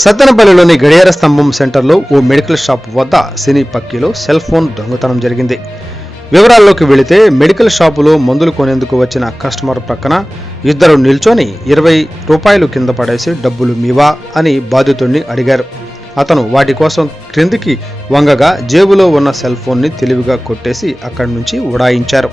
సత్తెనపల్లిలోని గడియార స్తంభం సెంటర్లో ఓ మెడికల్ షాప్ వద్ద సినీ పక్కీలో సెల్ ఫోన్ దొంగతనం జరిగింది. వివరాల్లోకి వెళితే మెడికల్ షాపులో మందులు కొనేందుకు వచ్చిన కస్టమర్ ప్రక్కన ఇద్దరు నిల్చొని 20 రూపాయలు కింద పడేసి డబ్బులు మీవా అని బాధితుడిని అడిగారు. అతను వాటి కోసం క్రిందికి వంగగా జేబులో ఉన్న సెల్ ఫోన్ని తెలివిగా కొట్టేసి అక్కడి నుంచి ఉడాయించారు.